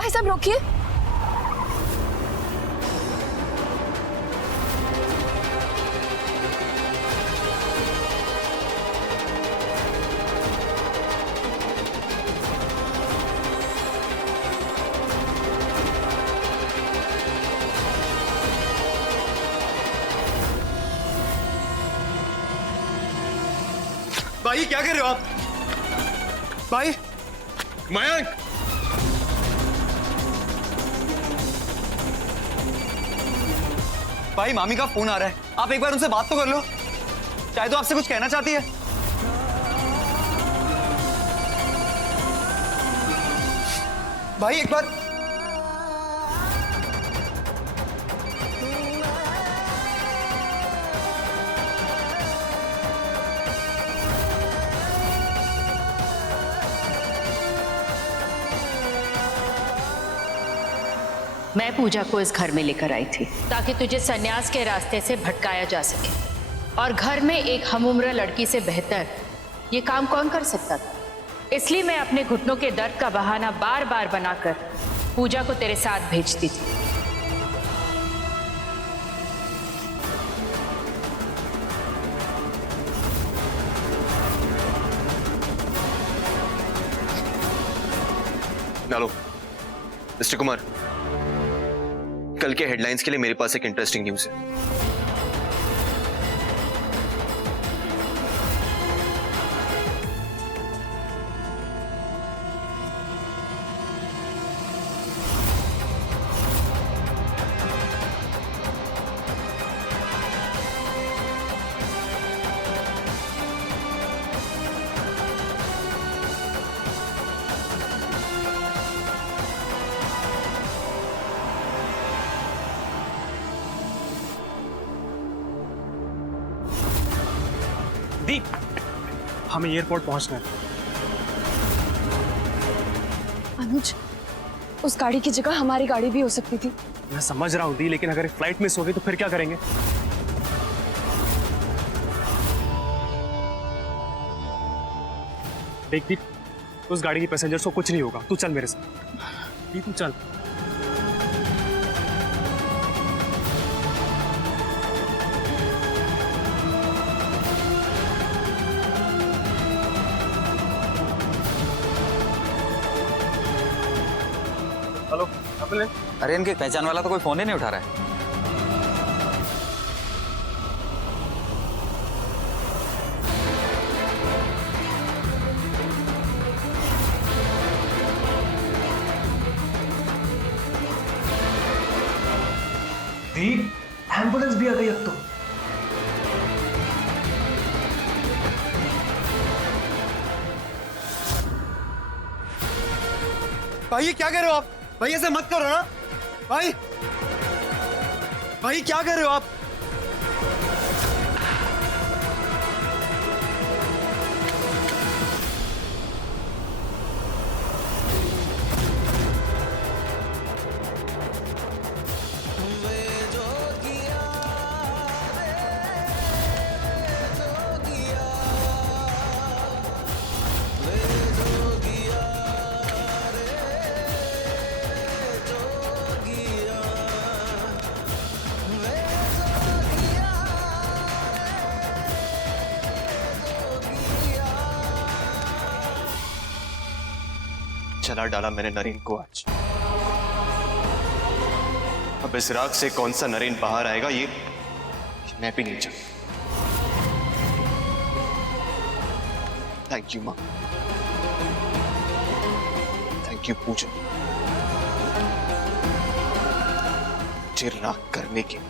भाई साहब रोकिए। भाई क्या कर रहे हो आप? भाई मयंक, भाई मामी का फोन आ रहा है, आप एक बार उनसे बात तो कर लो, शायद तो आपसे कुछ कहना चाहती है। भाई एक बार। मैं पूजा को इस घर में लेकर आई थी ताकि तुझे सन्यास के रास्ते से भटकाया जा सके, और घर में एक हमउम्र लड़की से बेहतर ये काम कौन कर सकता था। इसलिए मैं अपने घुटनों के दर्द का बहाना बार बार बनाकर पूजा को तेरे साथ भेजती थी। नालो, मिस्टर कुमार, कल के हेडलाइंस के लिए मेरे पास एक इंटरेस्टिंग न्यूज़ है। दीप, हमें एयरपोर्ट पहुंचना है। अनुज, उस गाड़ी की जगह हमारी गाड़ी भी हो सकती थी। मैं समझ रहा हूँ दी, लेकिन अगर फ्लाइट मिस हो गई तो फिर क्या करेंगे? देख दीप, उस गाड़ी के पैसेंजर्स को कुछ नहीं होगा, तू चल मेरे साथ। दीप तू चल। हेलो, अरे इनके पहचान वाला तो कोई फोन ही नहीं उठा रहा है। दीप, एम्बुलेंस भी आ गई अब तो। भाई ये क्या कर रहे हो आप? भाई ऐसे मत करो ना। भाई भाई क्या कर रहे हो आप? चला डाला मैंने नरेन को आज। अब इस राग से कौन सा नरेन बाहर आएगा ये मैं भी नहीं जानता। थैंक यू मां, थैंक यू पूजा, मुझे राग करने के लिए।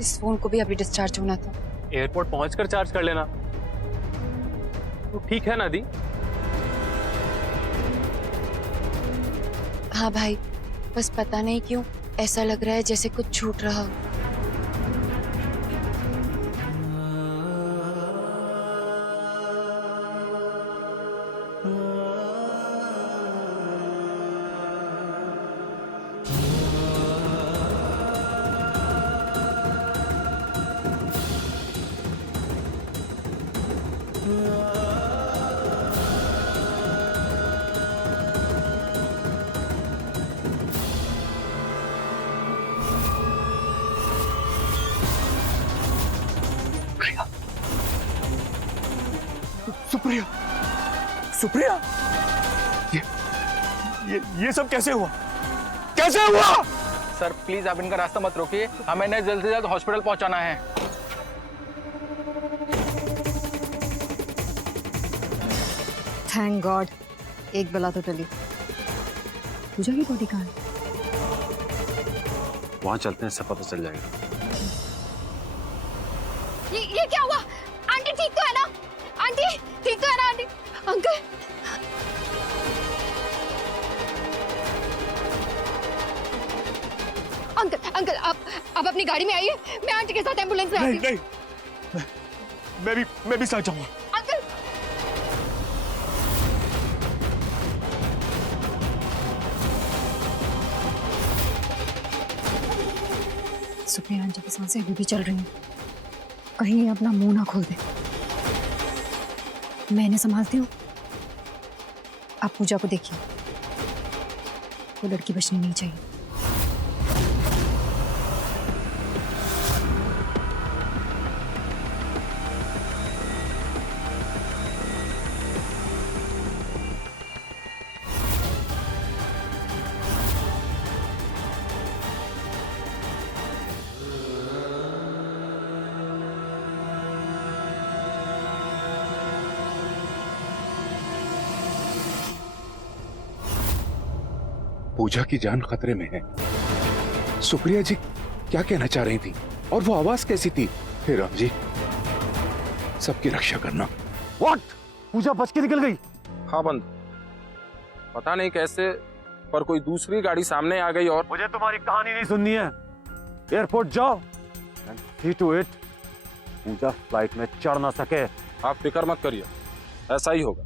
इस फोन को भी अभी डिस्चार्ज होना था। एयरपोर्ट पहुंचकर चार्ज कर लेना। तो ठीक है ना दी? हाँ भाई, बस पता नहीं क्यों ऐसा लग रहा है जैसे कुछ छूट रहा हो। सुप्रिया, सुप्रिया, ये सब कैसे हुआ? कैसे हुआ? सर प्लीज आप इनका रास्ता मत रोकिए, हमें इन्हें जल्द से जल्द हॉस्पिटल पहुंचाना है। थैंक गॉड, एक बला तो टली। पूजा की बॉडी कहाँ है? वहां चलते हैं, सब पता चल जाएगा। ये क्या हुआ? आंटी ठीक तो है ना? आंटी ठीक तो है ना? आंटी, अंकल, अंकल, अंकल, आप अपनी गाड़ी में आइए, मैं आंटी के साथ एम्बुलेंस में आती हूँ। नहीं, मैं भी साथ जाऊंगा। अंकल, सुप्रिया आंटी की सांसें अभी भी चल रही हैं, कहीं ये अपना मुंह ना खोल दे। मैं इन्हें संभालती हूँ, आप पूजा को देखिए, वो लड़की बचनी नहीं चाहिए। पूजा की जान खतरे में है। सुप्रिया जी क्या कहना चाह रही थी और वो आवाज कैसी थी? हे राम जी, सबकी रक्षा करना। व्हाट? पूजा बच के निकल गई? हाँ बंद, पता नहीं कैसे, पर कोई दूसरी गाड़ी सामने आ गई और मुझे तुम्हारी कहानी नहीं सुननी है। एयरपोर्ट जाओ and see to it Puja flight में चढ़ ना सके। आप फिक्र मत करिए, ऐसा ही होगा।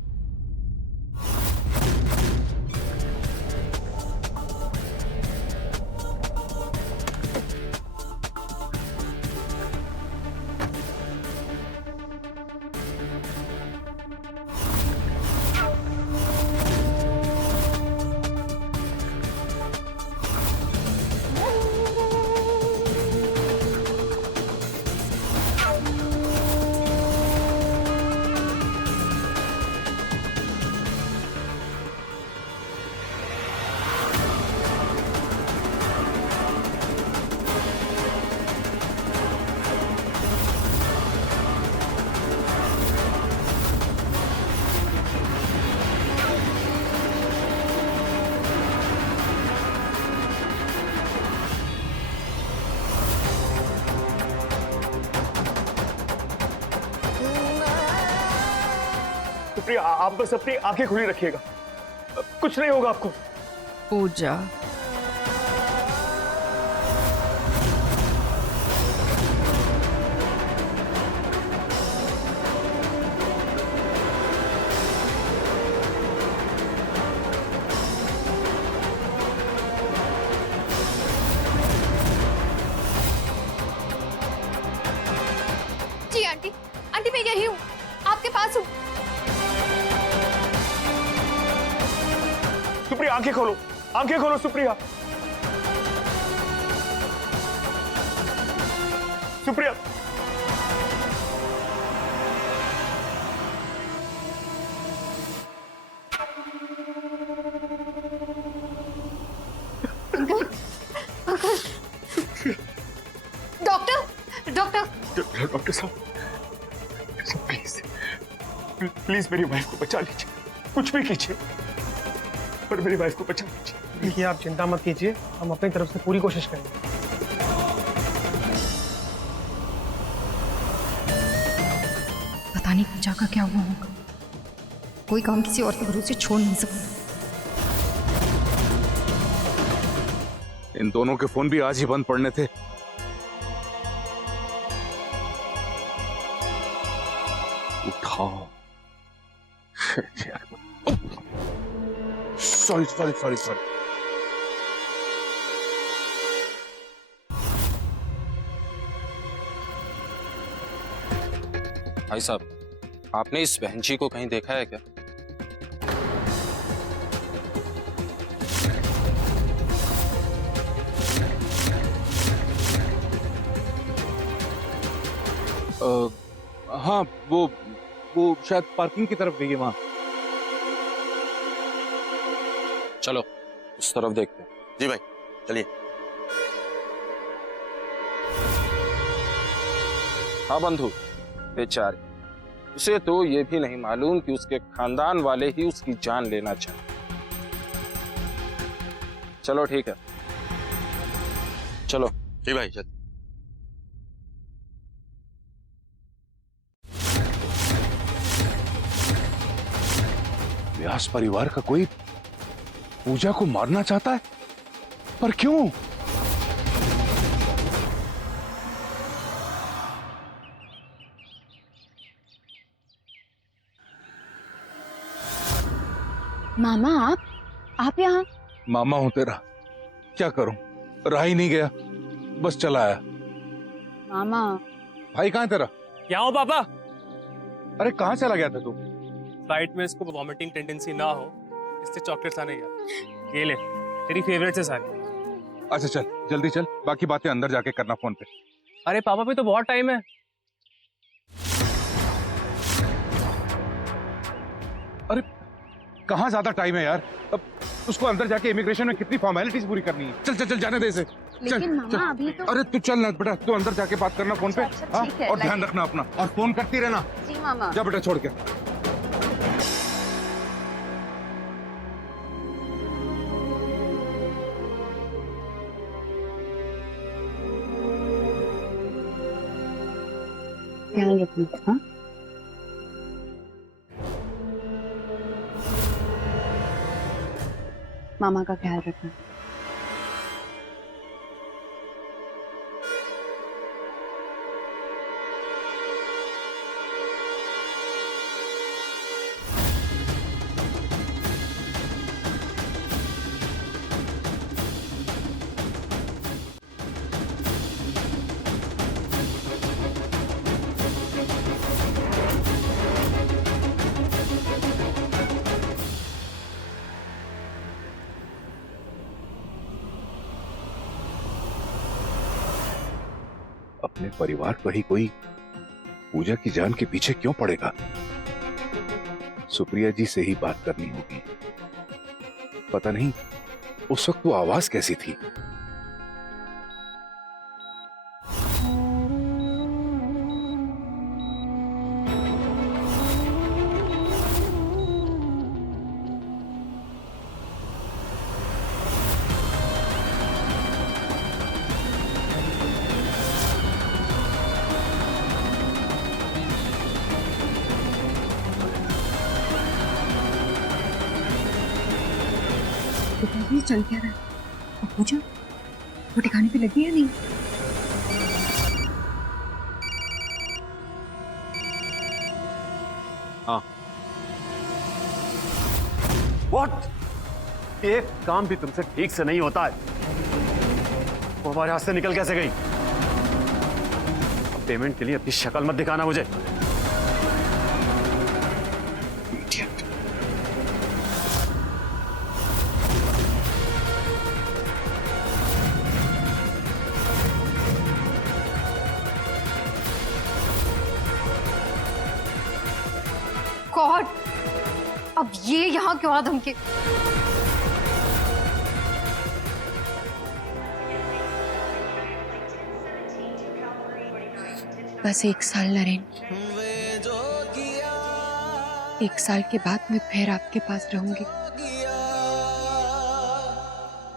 सुप्रिया, आप बस अपनी आंखें खुली रखिएगा, कुछ नहीं होगा आपको। पूजा, जी आंटी, आंटी मैं यही हूँ, आपके पास हूँ। सुप्रिया आंखें खोलो, आंखें खोलो Supriya. Supriya, doctor, doctor, doctor साहब प्लीज, प्लीज मेरी वाइफ को बचा लीजिए, कुछ भी कीजिए पर मेरी वाइफ को बचा लीजिए। देखिए आप चिंता मत कीजिए, हम अपनी तरफ से पूरी कोशिश करेंगे। पता नहीं पूजा का क्या हुआ होगा, कोई काम किसी और के भरोसे छोड़ नहीं सकता। इन दोनों के फोन भी आज ही बंद पड़ने थे। उठाओ। Sorry sorry sorry sorry. भाई साहब, आपने इस बहन जी को कहीं देखा है क्या? हाँ, वो वो शायद पार्किंग की तरफ गई है वहां। चलो उस तरफ देखते हैं। जी भाई चलिए। हाँ बंधु, बेचारे, उसे तो ये भी नहीं मालूम कि उसके खानदान वाले ही उसकी जान लेना चाहते। चलो ठीक है, चलो। जी भाई चल। व्यास परिवार का कोई पूजा को मारना चाहता है, पर क्यों? मामा आप यहाँ? मामा हूं तेरा, क्या करूं, रहा ही नहीं गया, बस चला आया। मामा भाई कहाँ है तेरा? क्या हो पापा? अरे कहाँ चला गया था तू? फ्लाइट में इसको वॉमिटिंग टेंडेंसी ना हो इससे चॉकलेट्स आने गया। ये ले, तेरी फेवरेट है सारी। अच्छा चल जल्दी चल, बाकी बातें अंदर जाके करना फोन पे। अरे पापा भी तो बहुत टाइम है। अरे कहाँ ज्यादा टाइम है यार, अब उसको अंदर जाके इमिग्रेशन में कितनी फॉर्मेलिटीज पूरी करनी है। चल चल चल जाने दे इसे। लेकिन मामा अभी तो। अरे तू चल ना बेटा, तू अंदर जाके बात करना फोन पे। अच्छा, हाँ? ठीक है, और ध्यान रखना अपना, और फोन करती रहना। जी मामा। जा बेटा छोड़ के। ध्यान रखना। हाँ मामा का ख्याल रखना। अपने परिवार को ही कोई पूजा की जान के पीछे क्यों पड़ेगा? सुप्रिया जी से ही बात करनी होगी। पता नहीं उस वक्त वो आवाज कैसी थी। ये चल क्या रहा है? और पूजा वो ठिकाने पे लगी है नहीं? हाँ। What? एक काम भी तुमसे ठीक से नहीं होता है। वो हमारे हाथ से निकल कैसे गई? पेमेंट के लिए अपनी शक्ल मत दिखाना मुझे। गॉड, अब ये यहाँ क्यों आ धमके? बस 1 साल नरेन, 1 साल के बाद मैं फिर आपके पास रहूंगी।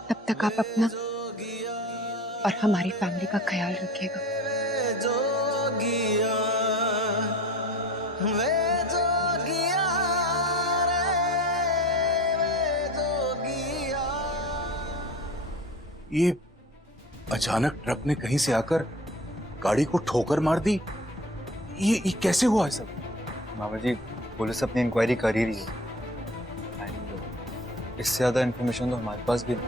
तब तक आप अपना और हमारी फैमिली का ख्याल रखिएगा। ये अचानक ट्रक ने कहीं से आकर गाड़ी को ठोकर मार दी। ये कैसे हुआ है सब? मामा जी, पुलिस अपनी इंक्वायरी कर ही रही है। इससे ज्यादा इन्फॉर्मेशन तो हमारे पास भी नहीं।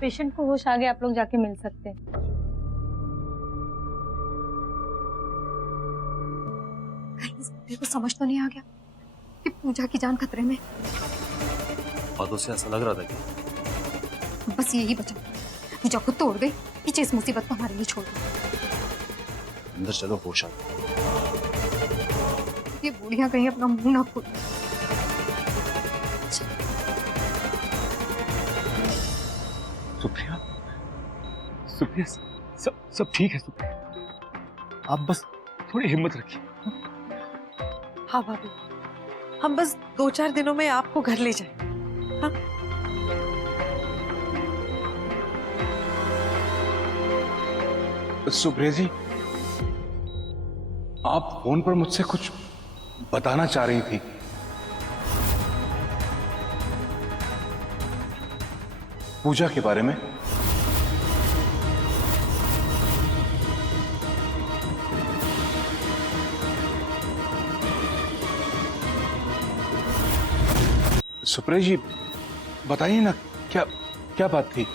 पेशेंट को होश आ गया, आप लोग जाके मिल सकते हैं। मेरे को समझ तो नहीं आ गया कि पूजा की जान खतरे में। बातों से ऐसा लग रहा था कि बस यही बचा, पूजा को तोड़ गई, पीछे इस मुसीबत को हमारे लिए छोड़ दी। अंदर चलो, होश आ गया। ये बूढ़ियां कहीं अपना मुंह ना खोल। सुप्रिया, सुप्रिया, सब ठीक है सुप्रिया, आप बस थोड़ी हिम्मत रखिए। हाँ भाभी, हम बस 2-4 दिनों में आपको घर ले जाएं। हाँ? सुप्रिया जी, आप फोन पर मुझसे कुछ बताना चाह रही थी। पूजा के बारे में। सुप्रिया जी, बताइए ना, क्या क्या बात थी?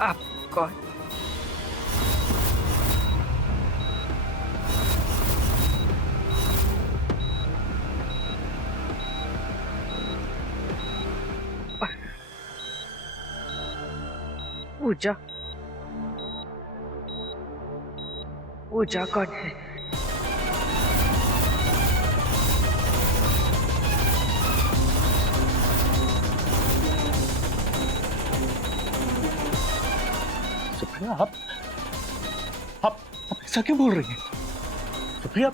आप कौन? पूजा, पूजा कौन है? सुप्रिया, आप ऐसा क्यों बोल रही हैं? सुप्रिया,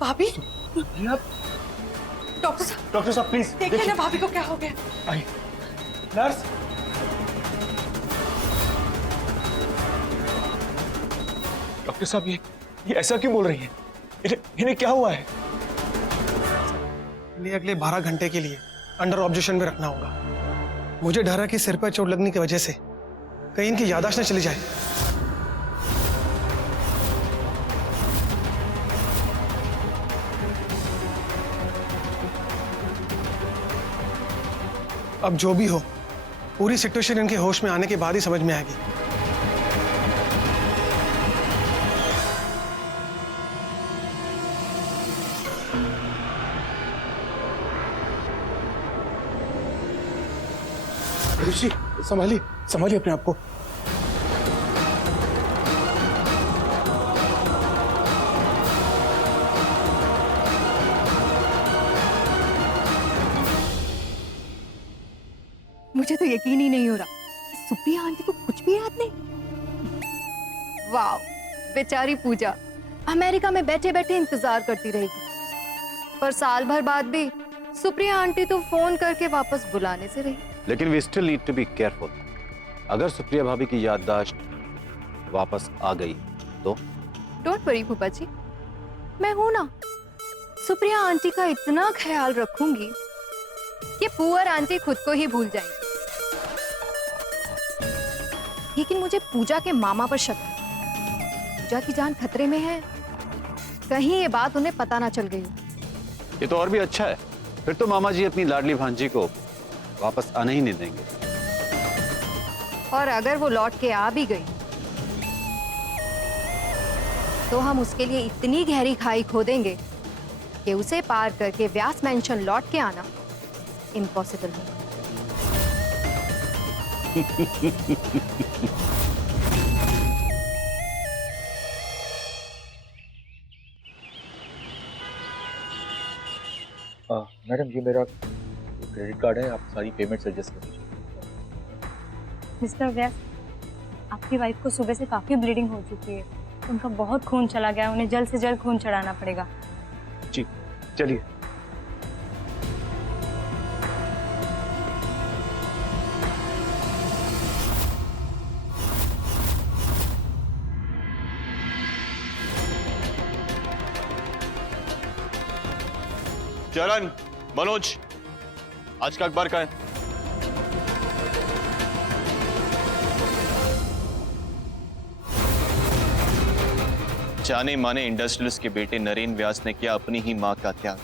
भाभी, सुप्रिया, डॉक्टर साहब प्लीज देखिए ना भाभी को क्या हो गया। आइए, नर्स। डॉक्टर साहब, ये ऐसा क्यों बोल रही हैं? इन्हें क्या हुआ है? इन्हें अगले 12 घंटे के लिए अंडर ऑब्जर्वेशन में रखना होगा। मुझे डर है कि सिर पर चोट लगने की वजह से कहीं इनकी याददाश्त न चली जाए। अब जो भी हो, पूरी सिचुएशन इनके होश में आने के बाद ही समझ में आएगी। ऋषि, संभालिए संभालिए अपने आप को। मुझे तो यकीन ही नहीं हो रहा कि सुप्रिया आंटी को कुछ भी याद नहीं। वाह, बेचारी पूजा अमेरिका में बैठे बैठे इंतजार करती रहेगी, पर साल भर बाद भी सुप्रिया आंटी तो फोन करके वापस बुलाने से रही। लेकिन we still need to be careful. अगर सुप्रिया भाभी की याददाश्त वापस आ गई तो? डोंट वरी फूफा जी, मैं हूं ना। सुप्रिया आंटी का इतना ख्याल रखूंगी कि पुअर आंटी खुद को ही भूल जाएंगी। लेकिन मुझे पूजा के मामा पर शक है। पूजा की जान खतरे में है, कहीं ये बात उन्हें पता ना चल गई। ये तो और भी अच्छा है, फिर तो मामा जी अपनी लाडली भांजी को वापस आने ही नहीं देंगे। और अगर वो लौट के आ भी गई तो हम उसके लिए इतनी गहरी खाई खोदेंगे कि उसे पार करके व्यास मैंशन लौट के आना इम्पॉसिबल है। मैडम, ये मेरा क्रेडिट कार्ड है, आप सारी पेमेंट्स एडजस्ट कर दीजिए। मिस्टर व्यास, आपकी वाइफ को सुबह से काफी ब्लीडिंग हो चुकी है, उनका बहुत खून चला गया, उन्हें जल्द से जल्द खून चढ़ाना पड़ेगा। जी चलिए। चरण, मनोज, आज का अखबार का है? जाने माने इंडस्ट्रियलिस्ट के बेटे नरेन व्यास ने किया अपनी ही मां का त्याग,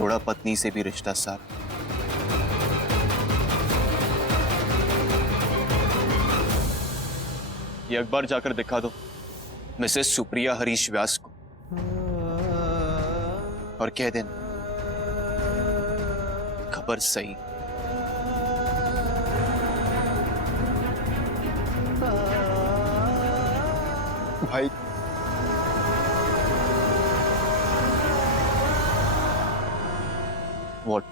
थोड़ा पत्नी से भी रिश्ता साफ। ये अखबार जाकर दिखा दो मिसेस सुप्रिया हरीश व्यास को और कह देना खबर सही। भाई व्हाट?